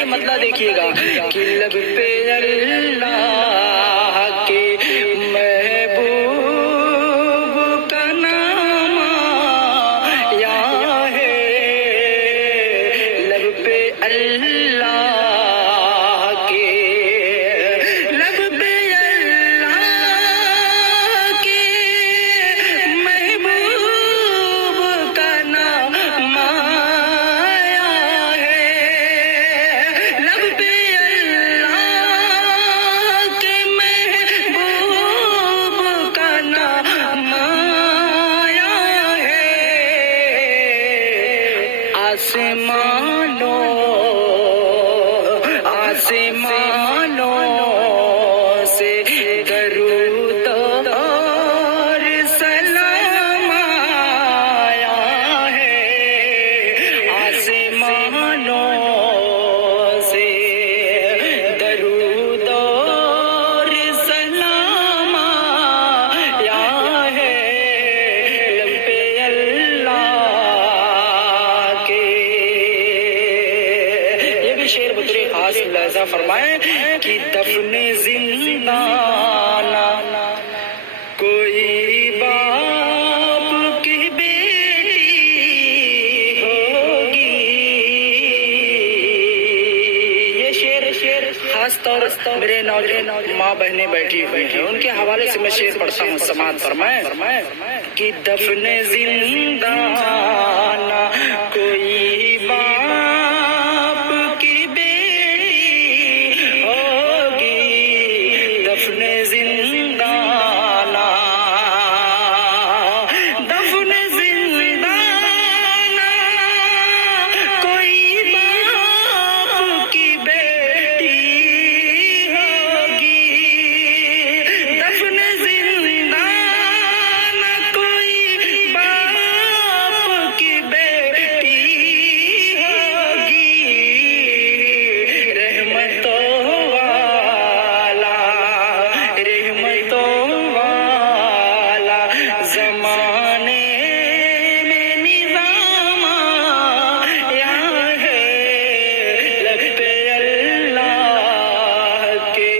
بھائی مطلب دیکھیے گا کہ لب پہ اللہ کے محبوب کا نام آیا ہے، لب پہ اللہ کے، لب پہ اللہ کے محبوب کا نام آیا ہے، لب پہ اللہ کے محبوب کا نام آیا ہے، آسمانوں سے درود اور سلام آیا ہے، آسمانوں سے درود اور سلام آیا ہے، لب پہ اللہ کے۔ یہ بھی شعر بطور خاص لہذا فرمائیں کہ دفن زندانہ کوئی باپ کی بیٹی ہوگی، یہ شعر خاص طور میرے نوجوان ماں بہنیں بیٹھی ہوئی ہیں، ان کے حوالے سے میں شعر پڑھتا ہوں، سماعت فرمائیں کہ دفن زندانہ کوئی باپ کی بیٹی ہوگی، دفن زندانہ، دفن زندانہ کوئی باپ کی بیٹی ہوگی، دفن زندانہ کوئی باپ کی بیٹی ہوگی، رحمتوں والا زمانے میں نظام آیا ہے، لب پہ اللہ کے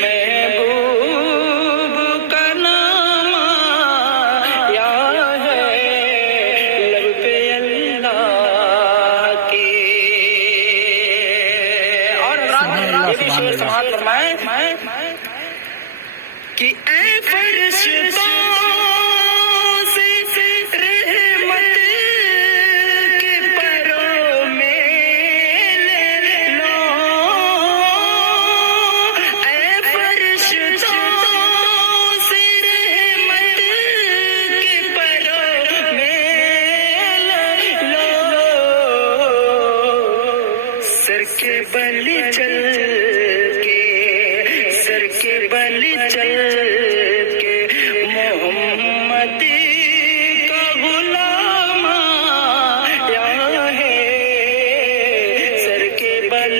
محبوب کا نام آیا ہے، لب پہ اللہ کے۔ اور یہ بھی شعر سماعت فرمائیں کہ اے فرشتوں سے رحمت کے پروں میں لے لو، اے فرشتوں سے رحمت کے پروں میں لے لو، سر کے بل چل کے، سر کے بل چل کے محمد کا غلام آیا ہے، سر کے بل